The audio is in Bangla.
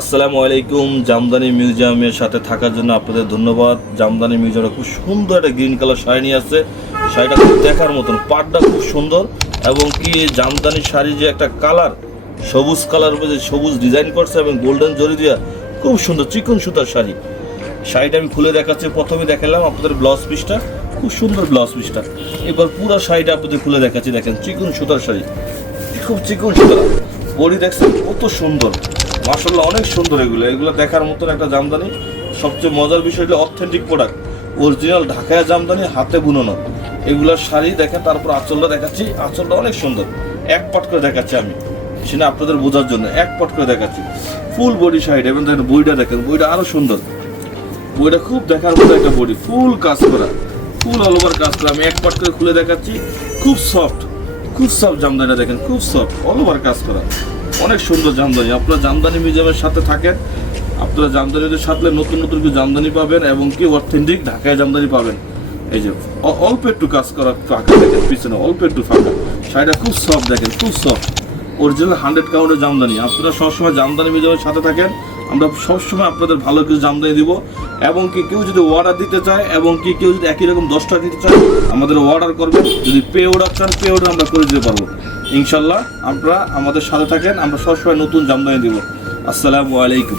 আসসালামু আলাইকুম, জামদানি মিউজিয়ামের সাথে থাকার জন্য আপনাদের ধন্যবাদ। জামদানি মিউজিয়ামে খুব সুন্দর একটা গ্রিন কালার শাড়ি নিয়ে আসছে। শাড়িটা খুব দেখার মতন পাটটা খুব সুন্দর এবং কি জামদানি শাড়ি যে একটা কালার, সবুজ কালার যে সবুজ ডিজাইন করছে এবং গোল্ডেন জরি দিয়া খুব সুন্দর চিকন সুতার শাড়ি। শাড়িটা আমি খুলে দেখাচ্ছি, প্রথমে দেখালাম আপনাদের ব্লাউজ পিসটা, খুব সুন্দর ব্লাউজ পিসটা। এবার পুরো শাড়িটা আপনাদের খুলে দেখাচ্ছি, দেখেন, চিকন সুতার শাড়ি। খুব চিকন সুতার বডি দেখছেন কত সুন্দর। মার্শাল্লাহ অনেক সুন্দর এগুলো। এগুলো দেখার মতন একটা জামদানি। সবচেয়ে মজার বিষয় হলো অথেন্টিক প্রোডাক্ট অরিজিনাল ঢাকায় জামদানি, হাতে বুননো। এগুলোর শাড়ি দেখেন, তারপর আঁচলটা দেখাচ্ছি। আঁচলটা অনেক সুন্দর। এক পাট করে দেখাচ্ছি আমি। সেটা আপনাদের বোঝার জন্য, এক পট করে দেখাচ্ছি। ফুল বডি শাড়ি এবং দেখেন, বইটা দেখেন, বইটা আরও সুন্দর। বইটা খুব দেখার মতো একটা বডি ফুল কাজ করা। ফুল অল ওভার কাজ করা। আমি এক পাট করে খুলে দেখাচ্ছি। খুব সফট খুব সফট জামদানিটা দেখেন, খুব সফট অল ওভার কাজ করা। অনেক সুন্দর জামদানি। আপনারা জামদানি মিউজিয়ামের সাথে থাকেন। আপনারা জামদানিদের সাথে নতুন নতুন কিছু জামদানি পাবেন এবং কি অথেন্টিক ঢাকায় জামদানি পাবেন। এই যে অল্প একটু কাজ করা ফাঁকা দেখেন, পিছনে অল্প একটু ফাঁকা। শাড়িটা খুব সফট দেখেন, খুব সফট অরিজিনাল হান্ড্রেড কাউন্টের জামদানি। আপনারা সবসময় জামদানি মিউজিয়ামের সাথে থাকেন। আমরা সবসময় আপনাদের ভালো কিছু জামদানি দিব। এবং কি কেউ যদি অর্ডার দিতে চায় এবং কি কেউ যদি একই রকম দশটা দিতে চায়, আমাদের অর্ডার করবে। যদি পে অর্ডার চান পে অর্ডার আমরা করে দিতে পারব। ইনশাল্লাহ আপনারা আমাদের সাথে থাকেন। আমরা সবসময় নতুন জামদানি দিব। আসসালামু আলাইকুম।